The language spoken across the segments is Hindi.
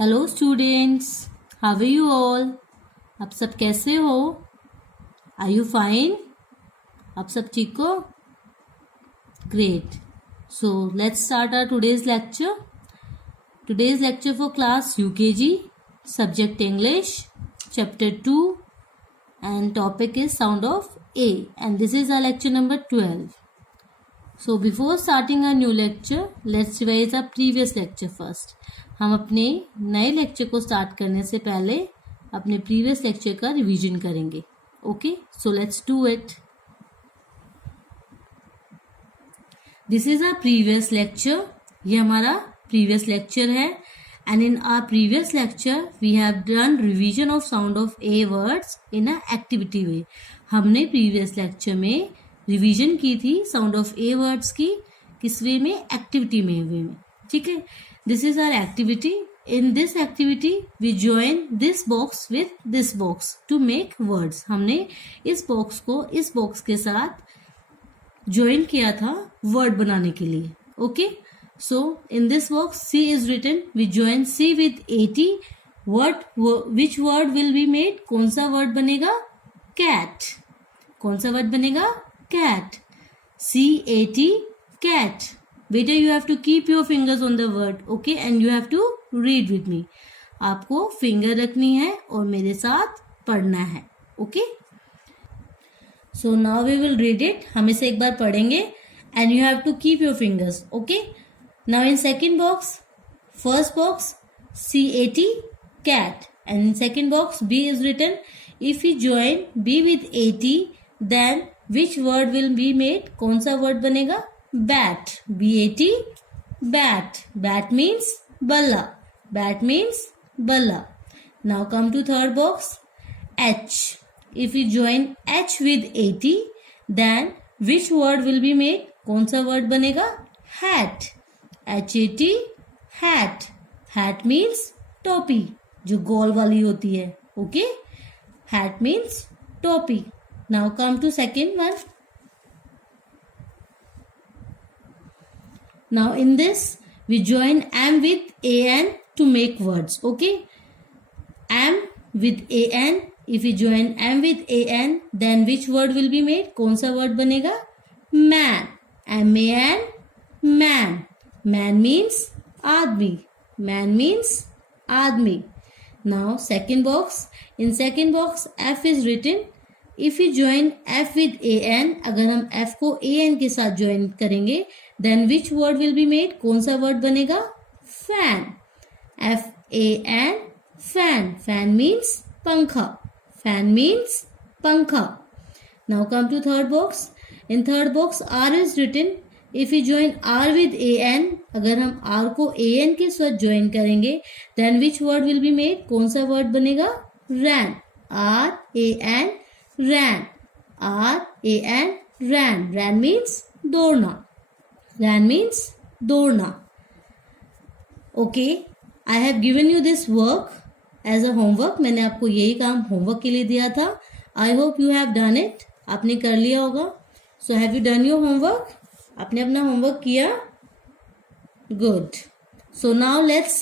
Hello students, how are you all. आप सब कैसे हो? Are you fine? आप सब ठीक हो? Great. So let's start our today's lecture. Today's lecture for class UKG, subject English, chapter 2 and topic is sound of A, and this is our lecture number 12. So before starting our new lecture, let's revise our previous lecture first. हम अपने नए लेक्चर को स्टार्ट करने से पहले अपने प्रीवियस लेक्चर का रिवीजन करेंगे. Okay, so let's do it. This is our previous lecture. ये हमारा प्रीवियस लेक्चर है. And in our previous lecture we have done revision of sound of a words in a activity way. हमने प्रीवियस लेक्चर में रिवीजन की थी साउंड ऑफ ए वर्ड्स की. किस वे में? एक्टिविटी में वे में. ठीक है. This is our activity. In this activity we join this box with this box to make words. हमने इस बॉक्स को इस बॉक्स के साथ ज्वाइन किया था वर्ड बनाने के लिए. Okay, so in this box C is written. We join C with AT. Which word will be made? कौन सा वर्ड बनेगा? cat. कौन सा वर्ड बनेगा? cat. CAT, cat. Beta, you have to keep your fingers on the word, okay, and you have to read with me. आपको फिंगर रखनी है और मेरे साथ पढ़ना है. Okay, so now we will read it. हम इसे एक बार पढ़ेंगे and you have to keep your fingers. Okay, now in second box, first box CAT, cat, and in second box B is written. If we join B with AT, then which word will be made? कौन सा वर्ड बनेगा? bat. BAT, bat. Bat means balla. Bat means balla. Now come to third box H. If we join H with AT, then which word will be made? कौन सा वर्ड बनेगा? hat. HAT, hat. Hat means टोपी, जो गोल वाली होती है. ओके, hat means टोपी. Now come to second one. Now in this we join am with an to make words. Okay, am with an. If we join am with an, then which word will be made? कौन सा word बनेगा? man. MAN, man. Man means आदमी. Man means आदमी. Now second box. In second box F is written. If we join F with an, अगर हम F को an के साथ join करेंगे, then which word will be made? कौन सा word बनेगा? fan. FAN, fan. Fan means पंखा. Fan means पंखा. Now come to third box. In third box R is written. If we join R with an, अगर हम R को an के साथ join करेंगे, then which word will be made? कौन सा word बनेगा? ran. RAN, ran. RAN, ran. Ran means दौड़ना. Ran means दौड़ना. Okay, I have given you this work as a homework. मैंने आपको यही काम होमवर्क के लिए दिया था. I hope you have done it. आपने कर लिया होगा. So have you done your homework? आपने अपना होमवर्क किया? Good. So now let's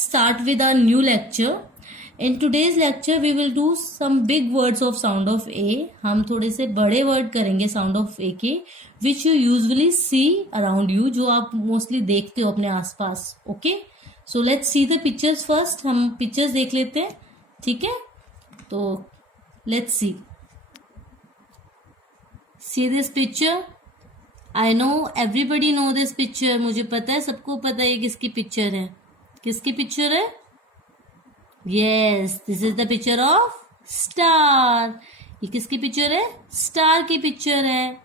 start with our new lecture. In today's lecture we will do some big words of sound of A. हम थोड़े से बड़े वर्ड करेंगे sound of A के, which you usually see around you, जो आप मोस्टली देखते हो अपने आसपास. Okay? So let's see the pictures first. हम पिक्चर्स देख लेते हैं. ठीक है, तो let's see. See this picture. I know everybody know this picture. मुझे पता है, सबको पता है ये किसकी पिक्चर है. किसकी पिक्चर है? Yes, this is the picture of star. ये किसकी पिक्चर है? स्टार की पिक्चर है.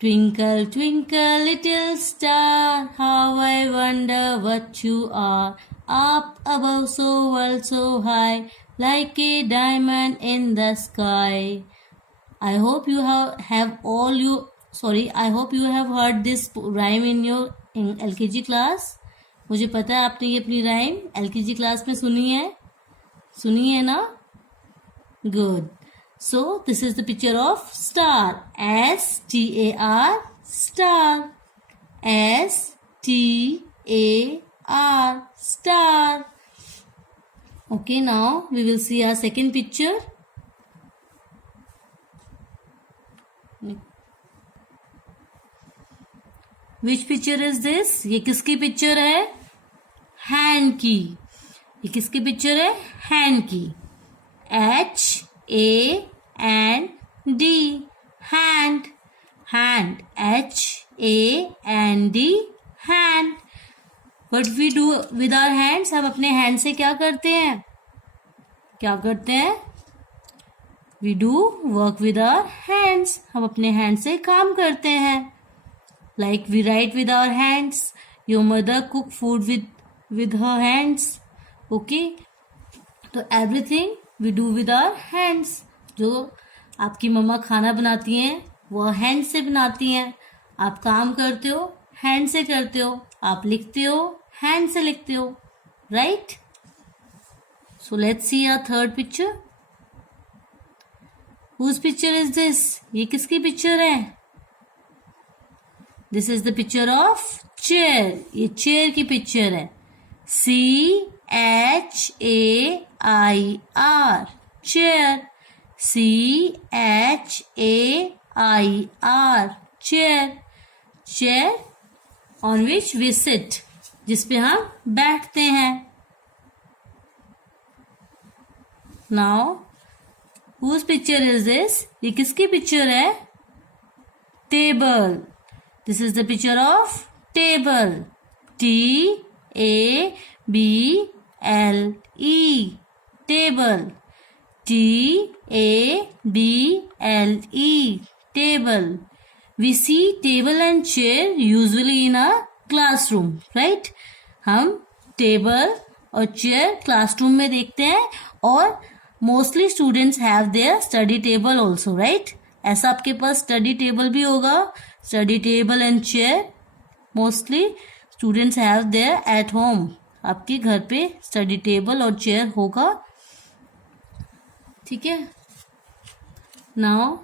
Twinkle, twinkle, little star, how I wonder what you are. Up above, so world so high, like a diamond in the sky. I hope you I hope you have heard this rhyme in your LKG class. मुझे पता है आपने ये अपनी राइम LKG क्लास में सुनी है ना? Good. So this is the picture of star. STAR, star. STAR. S-T-A-R, star. Okay, now we will see our second picture. Which picture is this? ये किसकी पिक्चर है? हैंड की. ये किसकी पिक्चर है? हैंड की. H-A-N-D, hand. Hand. H-A-N-D, hand. What we do with our hands? हम अपने हैंड से क्या करते हैं? क्या करते हैं? We do work with our hands. हम अपने हैंड से काम करते हैं. Like we write with our hands. Your mother cook food with her hands. Okay. तो everything we do with our hands. जो आपकी मम्मा खाना बनाती हैं वो हैंड से बनाती हैं. आप काम करते हो हैंड से करते हो. आप लिखते हो हैंड से लिखते हो. Right. So let's see our third picture. Whose picture is this? ये किसकी पिक्चर है? This is the picture of chair. ये चेयर की पिक्चर है. C-H-A-I-R, chair. C-H-A-I-R, chair. Chair on which we sit. जिस पे हम बैठते हैं. Now, whose picture is this? ये किसकी पिक्चर है? Table. This is the picture of table. T-A-B-L-E, table. T-A-B-L-E, table. We see table and chair usually in a classroom, right? हम table और chair classroom में देखते हैं और mostly students have their study table also, right? ऐसा आपके पास study table भी होगा. Study table and chair mostly students have there at home. आपके घर पे study table और chair होगा. ठीक है. Now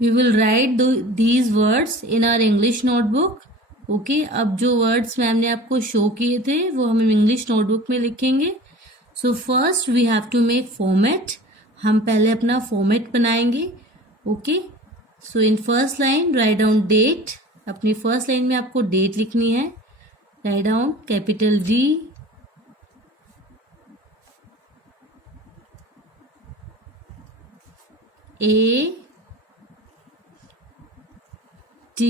we will write these words in our English notebook. Okay. अब जो words मैम ने आपको शो किए थे वो हम English notebook में लिखेंगे. So first we have to make format. हम पहले अपना format बनाएंगे. Okay. So in first line write down date. अपनी first line में आपको date लिखनी है. Write down capital D, A, T,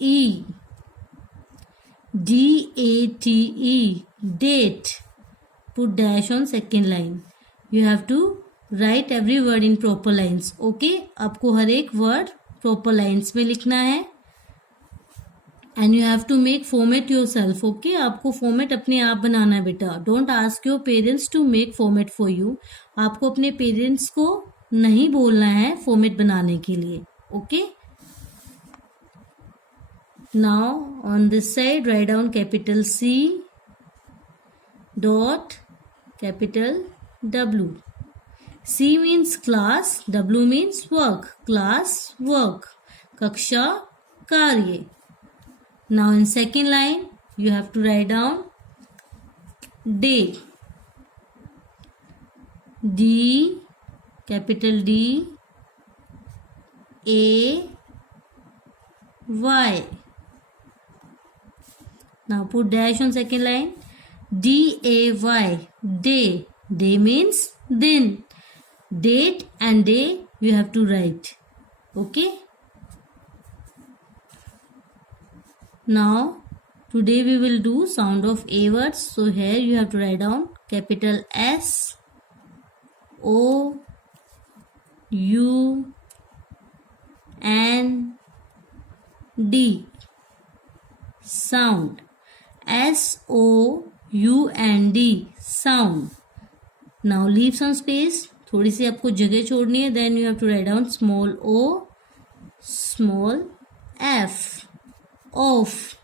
E, D-A-T-E, date. Put dash on second line. You have to write every word in proper lines. Okay. आपको हर एक word proper lines में लिखना है. And you have to make format yourself. Okay. आपको format अपने आप बनाना है बेटा. Don't ask your parents to make format for you. आपको अपने parents को नहीं बोलना है format बनाने के लिए. Okay. Now on this side write down capital C dot capital W. C means class, W means work. Class, work. Kaksha, karye. Now in second line you have to write down day. D, capital D, A, Y. Now put dash on second line. D-A-Y, day. Day means दिन. Date and day you have to write. Okay. Now today we will do sound of A words. So here you have to write down capital S, O, U, N, D. Sound. S-O-U-N-D, sound. Now leave some space. थोड़ी सी आपको जगह छोड़नी है. Then you have to write down small o, small f, off.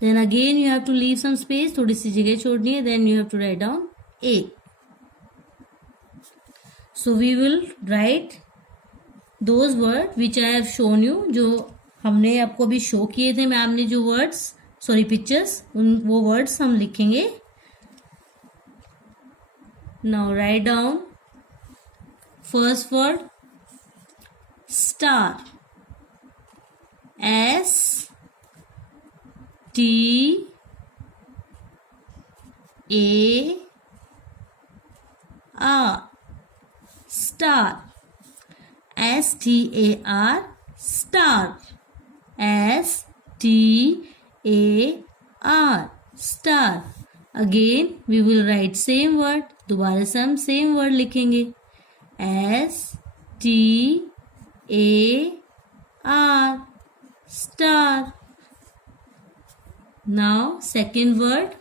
Then again you have to leave some space. थोड़ी सी जगह छोड़नी है. Then you have to write down a. So we will write those words which I have shown you, जो हमने आपको अभी शो किए थे मैम ने जो वर्ड्स, सॉरी पिक्चर्स, वो वर्ड्स हम लिखेंगे. Now write down first word star. S T A R star. S T A R star. S T A R star. Again we will write same word. दोबारा से हम सेम वर्ड लिखेंगे. S T A R star. Now second word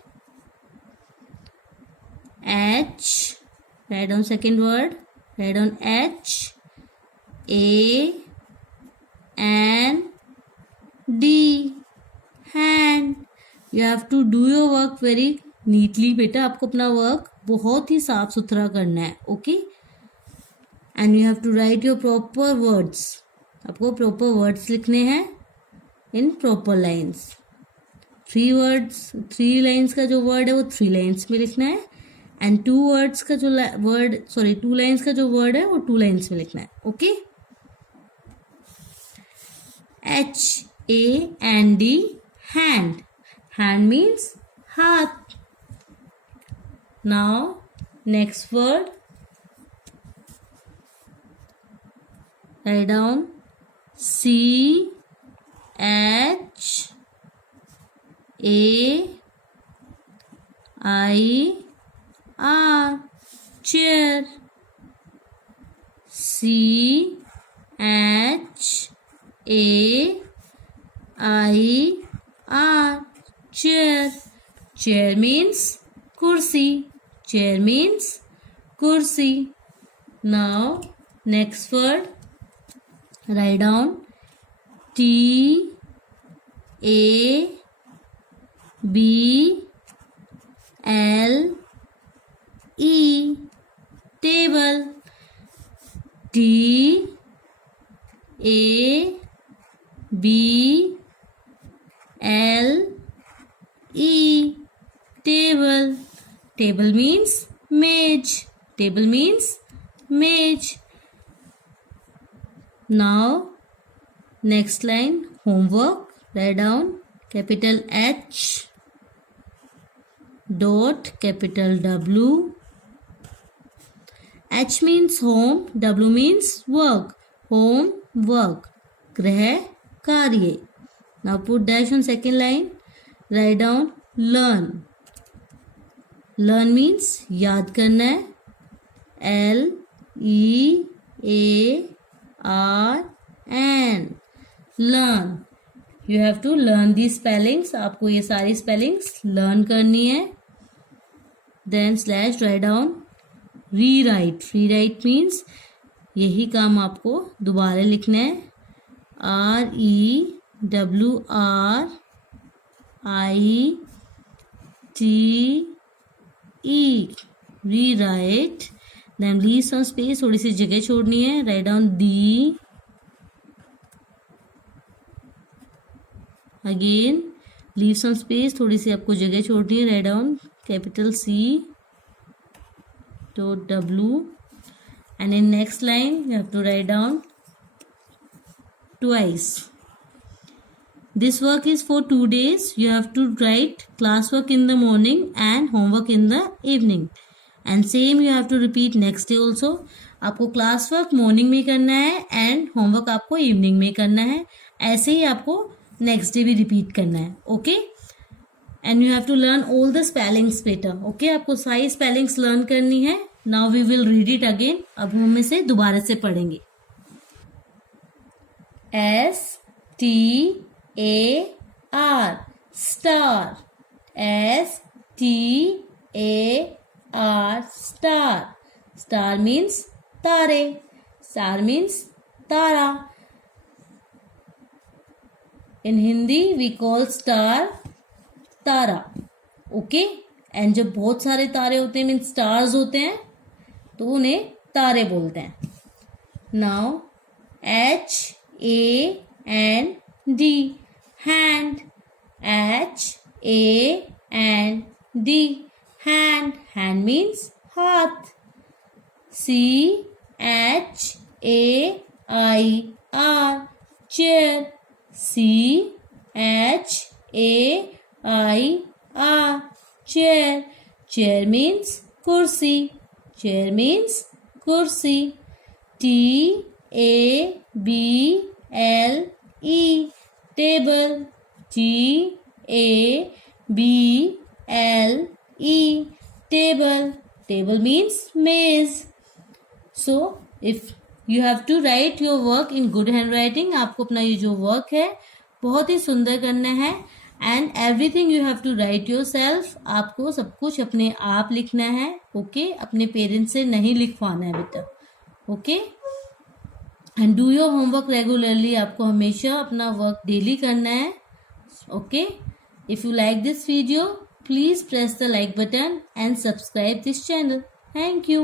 H. Write down second word. Write down H A N D. Hand. You have to do your work very neatly बेटा. आपको अपना वर्क बहुत ही साफ सुथरा करना है. Okay. And you have to write your proper words. आपको प्रॉपर वर्ड्स लिखने हैं इन प्रॉपर लाइन्स. 3 लाइन्स का जो वर्ड है वो 3 लाइन्स में लिखना है. एंड 2 लाइन्स का जो वर्ड है वो 2 लाइन्स में लिखना है. Okay. HAND hand. Hand means हाथ. Now next word. Write down CHAIR chair. CHAIR chair. Chair means kursi. Chair means kursi. Now next word. Write down TABLE table. TABLE table. Table means मेज. Table means मेज. Now next line homework. Write down capital H dot capital W. H means home, W means work. Home work. ग्रह कार्य. Now put dash on second line. Write down learn. Learn means याद करना है. LEARN. Learn. You have to learn these spellings. आपको ये सारी spellings learn करनी है. Then slash write down rewrite. Rewrite means यही काम आपको दोबारा लिखना है. REWRITE. Rewrite. Then leave some space. थोड़ी सी जगह छोड़नी है. Write down D. Again leave some space. थोड़ी सी आपको जगह छोड़नी है. Write down capital C dot W. And in next line you have to write down twice. This work is for 2 days. You have to write classwork in the morning and homework in the evening. And same you have to repeat next day also. आपको क्लास वर्क मॉर्निंग में करना है एंड होमवर्क आपको इवनिंग में करना है. ऐसे ही आपको नेक्स्ट डे भी रिपीट करना है. Okay. And you have to learn all the spellings बेटा. ओके. आपको सारी स्पेलिंग्स लर्न करनी है. Now we will read it again. अब हम इसे दोबारा से पढ़ेंगे. STAR star. STAR star. Star means तारे. Star means Tara. In Hindi we call star Tara. Okay. And जब बहुत सारे तारे होते हैं मीन्स स्टार्स होते हैं तो उन्हें तारे बोलते हैं. Now HAND D. Hand. H-A-N-D. Hand. Hand means हाथ. C-H-A-I-R. Chair. C-H-A-I-R. Chair. Chair means kursi. Chair means kursi. T-A-B-L-E. Table. T-A-B-L-E. Table. Table means maze. So if you have to write your work in good handwriting, आपको अपना ये जो वर्क है बहुत ही सुंदर करना है. And everything you have to write yourself. आपको सब कुछ अपने आप लिखना है. ओके अपने पेरेंट्स से नहीं लिखवाना है बेटा. Okay and do your homework regularly. आपको हमेशा अपना वर्क डेली करना है. Okay if you like this video, please press the like button and subscribe this channel. Thank you.